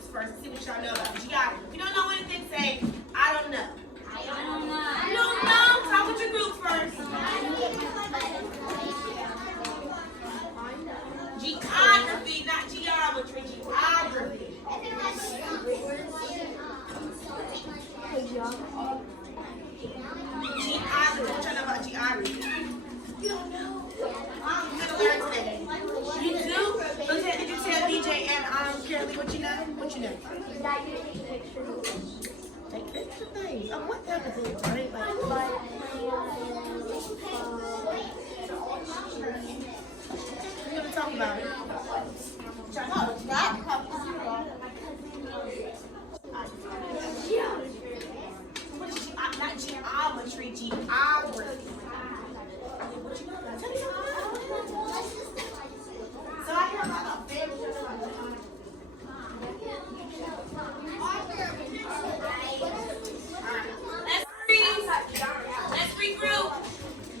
groups first and see what y'all know about geography. If you don't know anything, say, I don't know. I don't know. You don't know? Talk with your group first. Geography, not geometry. Geography. Geography. What y'all know about geography? You don't know. I'm going to learn today. You do? Lieutenant, did you tell DJ and Carolee what you know? What you know? Take pictures of things. What type of things, right? We're going to talk about it. Not geometry, geography. What you know about? Tell me something. So I hear about the family.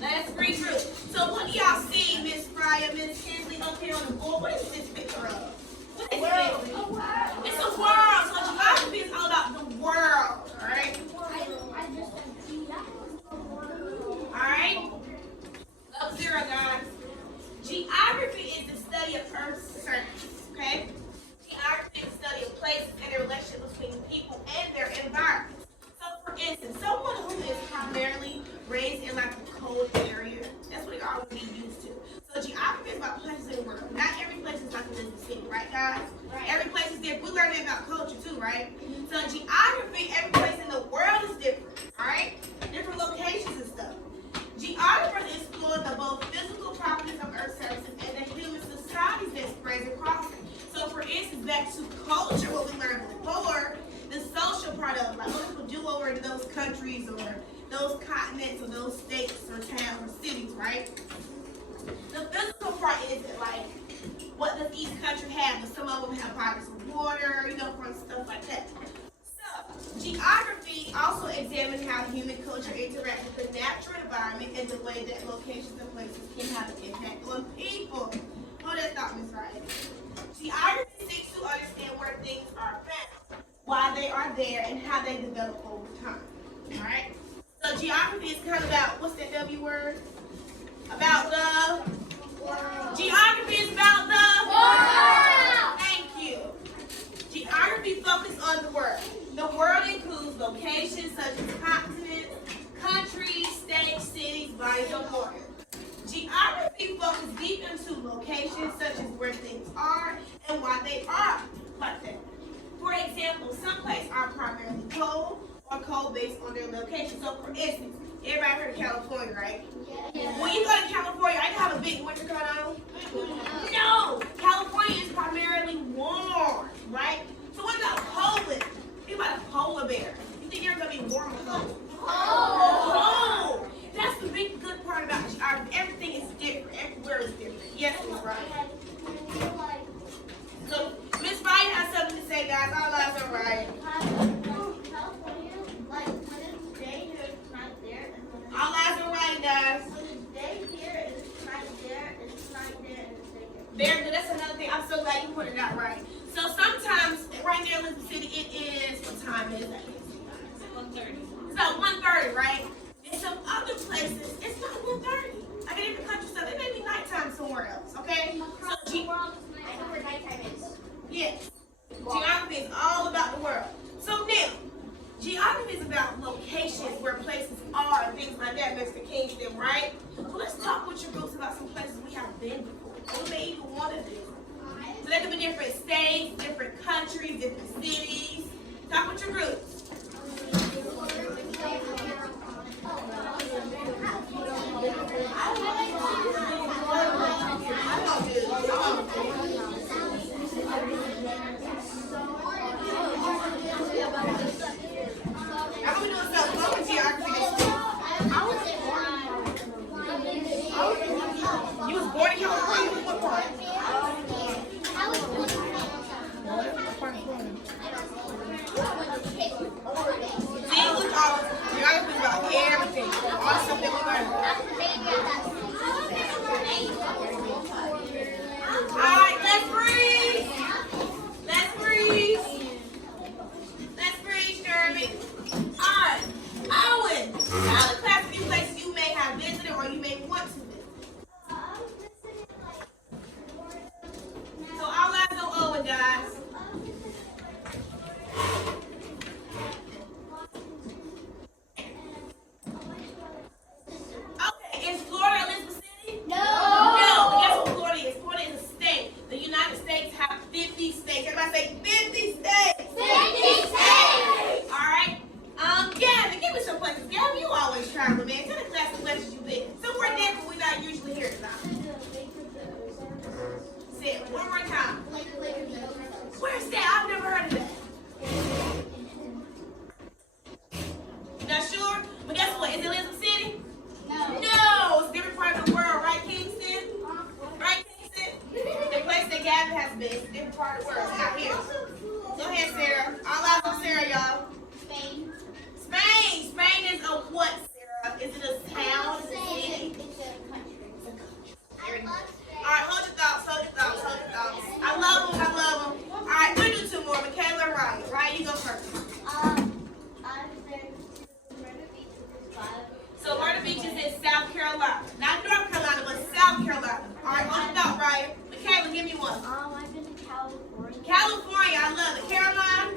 Let's regroup. So what do y'all see, Miss Fryer, Miss Kinsley, up here on the board? What is this picture of? What is it? It's a world. So geography is all about the world, all right? All right? Up zero, guys. Geography is the study of Earth's surface, okay? Geography is the study of places and their relationship between people and their environments. So, for instance, someone who is primarily raised in like a cold area, that's what they always be used to. So, geography is about places in the world. Not every place is like a Elizabeth City, right, guys? Every place is different. We learned about culture too, right? So, geography, every place in the world is different, all right? Different locations and stuff. Geographers explore the both physical properties of Earth's surface and the human societies that spread across it. So, for instance, back to culture, what we learned before, the social part of like what people do over in those countries or those continents or those states or towns or cities, right? The physical part is like what does each country have? Does some of them have bodies of water, from stuff like that. So, geography also examines how human culture interacts with the natural environment and the way that locations and places can have an impact on people. Hold that thought, Ms. Ryan. Geography seeks to understand where things are found, why they are there, and how they develop over time. All right? So geography is kind of about, what's that W word? About the world. Geography is about the world. Thank you. Geography focuses on the world. The world includes locations such as continents, countries, states, cities, bodies of water. Geography focuses deep into locations such as where things are and why they are like that. For example, some places are primarily cold or cold based on their location. So for instance, everybody heard of California, right? Yeah. When you go to California, I have a big winter coming on. No! California is primarily warm, right? So what about Poland? Think about a polar bear. You think they're going to be warm or cold? Cold! That's the big good part about geography. Everything is different. Everywhere is different. Yes, Ms. Ryan. So, Ms. Ryan has something to say, guys. All lives are right. California, like when it's day here, it's not there. All lives are right, guys. When it's day here, it's not there, it's not there, and it's day here. Very good. That's another thing. I'm so glad you pointed out right. So sometimes, right there in Elizabeth City, it is, what time is that? 1:30. It's about 1:30, right? In some other places, it's not 1:30. Like in different countries, so it may be nighttime somewhere else, okay? Across the world, I know where nighttime is. Yes. Geography is all about the world. So now, geography is about locations where places are and things like that, Mr. Kingston, right? So let's talk with your groups about some places we haven't been before. What we may even want to do. So there could be different states, different countries, different cities. Talk with your groups. You was born in California? What part? I was born in Florida. understand. I've never heard of that. Not sure? But guess what? Is it Elizabeth City? No. No, it's a different part of the world, right, Kingston? Right, Kingston? The place that Gavin has been, it's a different part of the world. It's not here. Go ahead, Sarah. All eyes on Sarah, y'all. Spain. Spain. Spain is a what, Sarah? Is it a town? Is it a city? It's a country. Very good. All right, hold your thoughts, hold your thoughts, hold your thoughts. I love them, I love them. All right, we'll do two more. Michaela and Ryan. Ryan, you go first. I've been to Myrtle Beach, which is 5. So Myrtle Beach is in South Carolina. Not North Carolina, but South Carolina. All right, hold your thought, Ryan. Michaela, give me one. I've been to California. California, I love it. Carolina.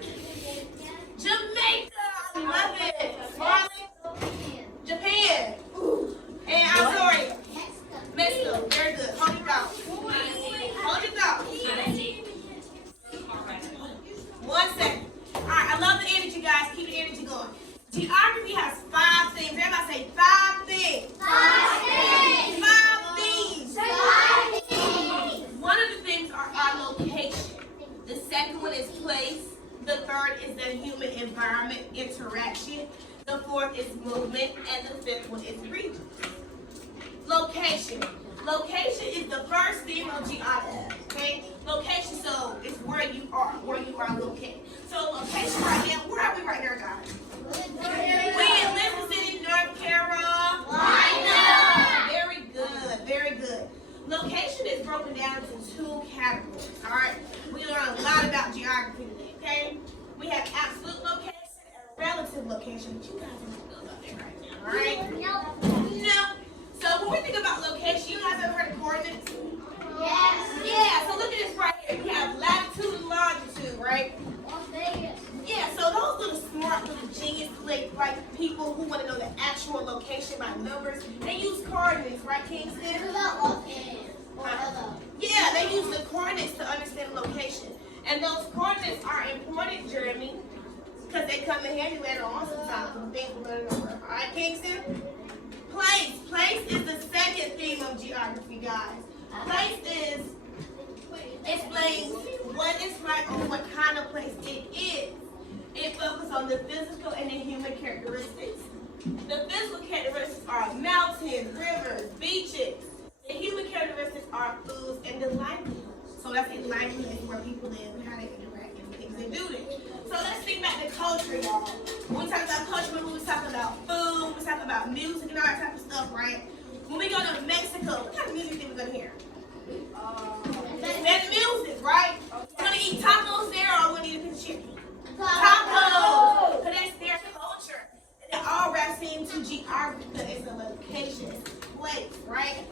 Jamaica, I love it. Marley, Japan. Ooh. And I'm sorry, Mexico. Very good. Hold your thought. Hold your thought. 1 second. All right, I love the energy, guys. Keep the energy going. Geography has 5 things. Everybody say 5 things. 5 things. One of the things are our location. The second one is place. The third is the human environment interaction. The fourth is movement. And the fifth one is region. Location. Location is the first theme of geography. Okay? Location, so it's where you are located. So location right now, where are we right now, guys? We in Elizabeth City, North Carolina. Very good, very good. Location is broken down into 2 categories. All right, we learned a lot about geography today. Okay, we have absolute location and relative location. But you guys don't know about that right now. All right? No. So when we think about location, you guys ever heard of coordinates? Yes. Yeah. So look at this right here. We have latitude and longitude, right? Yeah, so those little smart little genius like people who want to know the actual location by numbers, they use coordinates, right, Kingston? Yeah, they use the coordinates to understand the location. And those coordinates are important, Jeremy, because they come in handy later on sometimes when things we're going to know. All right, Kingston? Place. Place is the second theme of geography, guys. Place explains what it's like or what kind of place it is. It focuses on the physical and the human characteristics. The physical characteristics are mountains, rivers, beaches. The human characteristics are foods and the livelihood. So that's the livelihood is where people live and how they interact and the things they do there. So let's think back to culture, y'all. When we talk about culture, when we talk about food, we talk about music and all that type of stuff, right? When we go to Mexico, what kind of music think we're gonna hear? That music, right? We're gonna eat tacos there, or we're gonna eat a piece of chicken. Tacos, because that's their culture. And it all wraps into geography because it's a location, it's a place, right?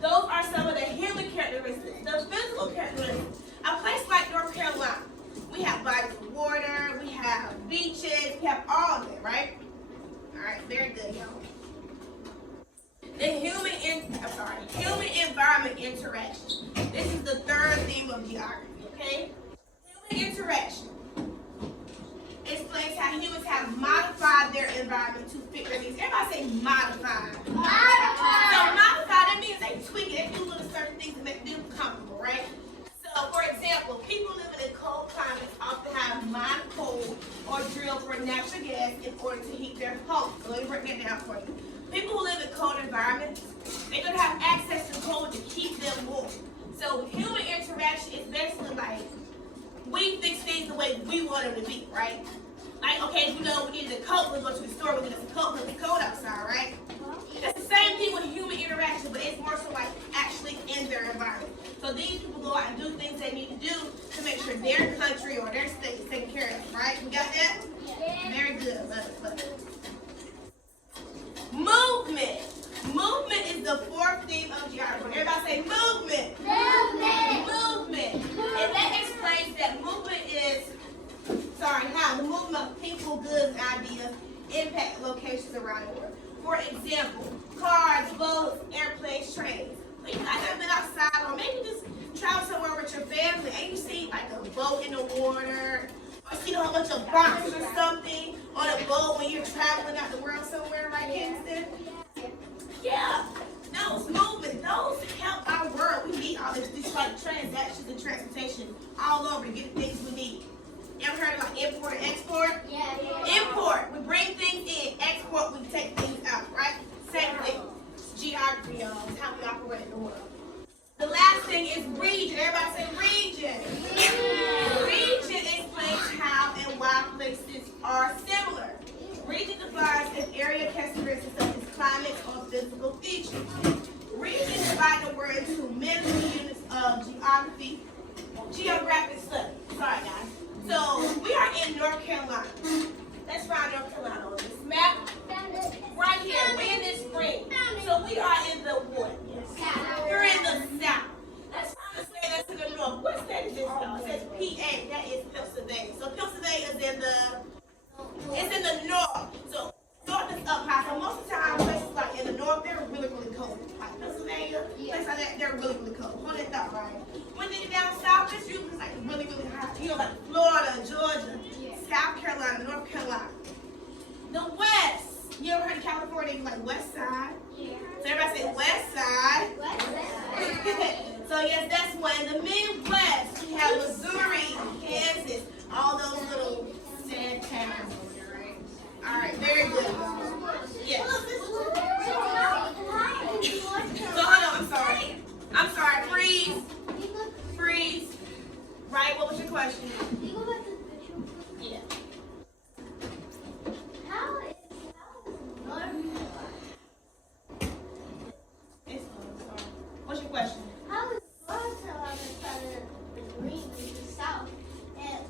Those are some of the human characteristics. The physical characteristics. A place like North Carolina, we have bodies of water, we have beaches, we have all of it, right? All right, very good, y'all. The human environment interaction. This is the third theme of geography, okay? Human interaction explains how humans have modified their environment to fit their needs. Everybody say modified. So modified, that means they tweak it, they do little certain things to make them comfortable, right? So for example, people living in cold climates often have mined coal or drill for natural gas in order to heat their home. So let me break that down for you. People who live in cold environments, they're going to have access to coal to keep them warm. So human interaction is basically like, we fix things the way we want them to be, right? Like, okay, if you know we needed a coat, we'll go to the store, we'll get us a coat, because it's cold outside, right? That's the same thing with human interaction, but it's more so like actually in their environment. So these people go out and do things they need to do to make sure their country or their state is taken care of, right? We got that? Very good. Love it, love it. Movement. Movement is the fourth theme of geography. Everybody say movement. Movement. And that explains that movement is, how the movement of people, goods, and ideas impact locations around the world. For example, cars, boats, airplanes, trains. You guys have been outside or maybe just travel somewhere with your family and you see like a boat in the water or see a whole bunch of boxes or something on a boat when you're traveling out the world somewhere, right, Kingston? Yeah. Those movements, those help our world. We need all these like transactions and transportation all over to get the things we need. Import and export. Yeah. Import, we bring things in. Export, we take things out, right? Same thing. Geography, y'all, is how we operate in the world. The last thing is region. Everybody say region. Region explains how and why places are similar. Region defines an area characteristics such as climate or physical features. Region divides the word into measurement units of geography, geographic study. Sorry, guys. So we are in North Carolina. Let's find North Carolina on this map. Right here, we're in this spring. So we are in the what? We're in the south. Let's find a state that's in the north. What state is this though? It says PA. That is Pennsylvania. So Pennsylvania is in the north. So north is up high. So most of the time, places like in the north, they're really, really cold. Like Pennsylvania, places like that, they're really, really cold. Hold that thought, right? When they get down south, it's usually like really, really hot. You know, like Florida, Georgia, South Carolina, North Carolina. The west. You ever heard of California? Like west side. So everybody say west side. So yes, that's one. The Midwest, we have Missouri, Kansas, all those little sad towns. All right, very good. Yes. So hold on, I'm sorry. Freeze. Freeze. Right, what was your question? Yeah. What's your question? How is North Carolina the green is the south? And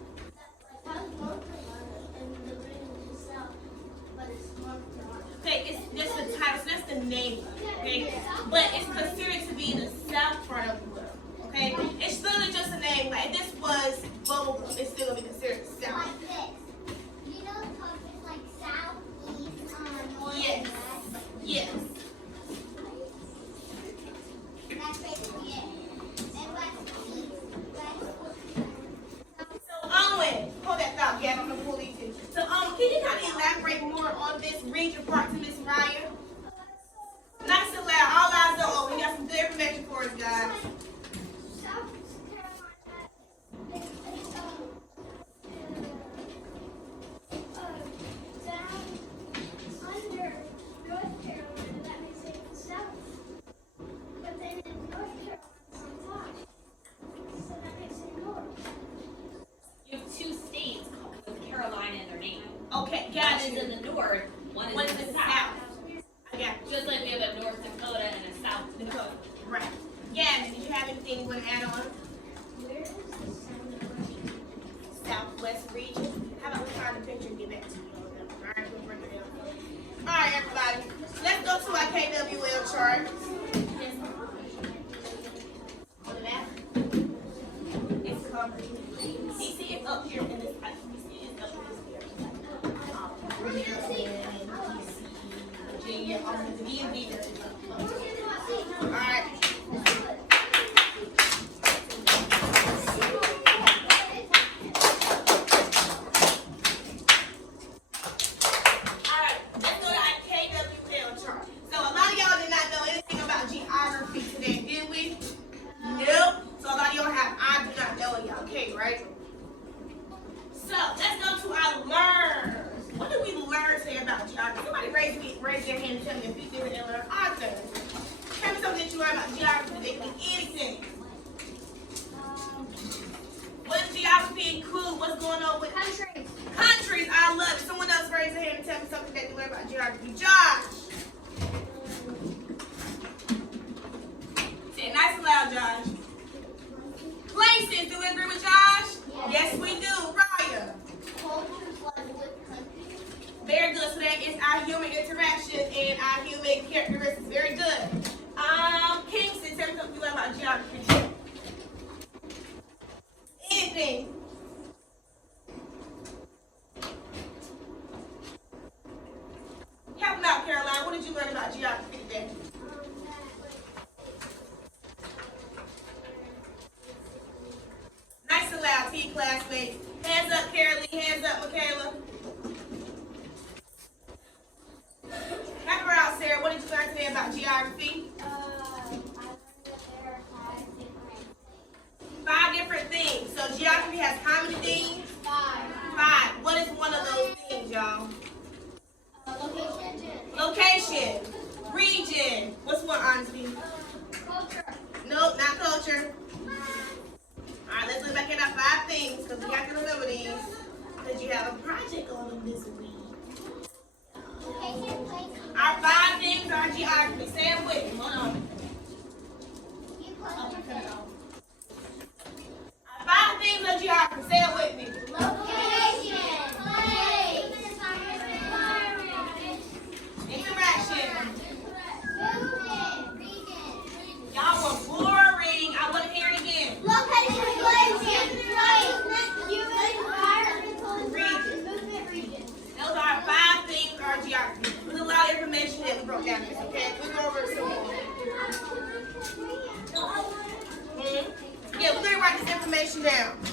how is North Carolina and the green is the south? But it's North Carolina. Okay, it's just the title, so that's the name. Okay, but it's considered to be the south part of the world. Okay, it's literally just a name. Like if this was bubblegum, it's still gonna be considered south. Like this. You know, it's like south, east, north, Yes. and west. Yes. That's basically it. And west, east, west. So Owen, hold that thought, yeah, I don't know who these is. So can you kind of elaborate more on this region part to Miss Ryan? Nice and loud, all eyes are open. We got some good information for us, guys. South Carolina is down under North Carolina. That makes it south. But then in North Carolina, it's on top. So that makes it north. You have two states with Carolina in their name. Okay, One got is you. in the north, one One is is in the south. south. I got you. Just like we have a North Dakota and a South Dakota. Right. Yeah, did you have anything you want to add on? Where is the Southwest region. How about we find a picture and get back to you? Alright, we'll break it down. Alright, everybody. Let's go to our KWL chart. On the map. It's covered. DC is up here in this place. DC is up in this area. Virginia, the DMV area. Alright. Raise your hand and tell me if you did it in learn author. Tell me something that you learned about geography. It can be anything. What does geography include? What's going on with country? countries? I love it. Someone else raise their hand and tell me something that you learned about geography. Josh. Say it nice and loud, Josh. Places. Do we agree with Josh? Yes, we do. Raya. Cultures like with countries. Very good. So that is our human interaction and our human characteristics. Very good. Kingston, tell me something you learned about geography. Anything. Help me out, Caroline. What did you learn about geography today? Nice and loud, T classmates. Hands up, Caroline. Hands up, Michaela. Help her out, Sarah. What did you learn today about geography? I learned that there are 5 different things. 5 different things. So geography has how many things? 5. 5. come down this, okay? We'll go over it soon. Yeah, we're gonna write this information down.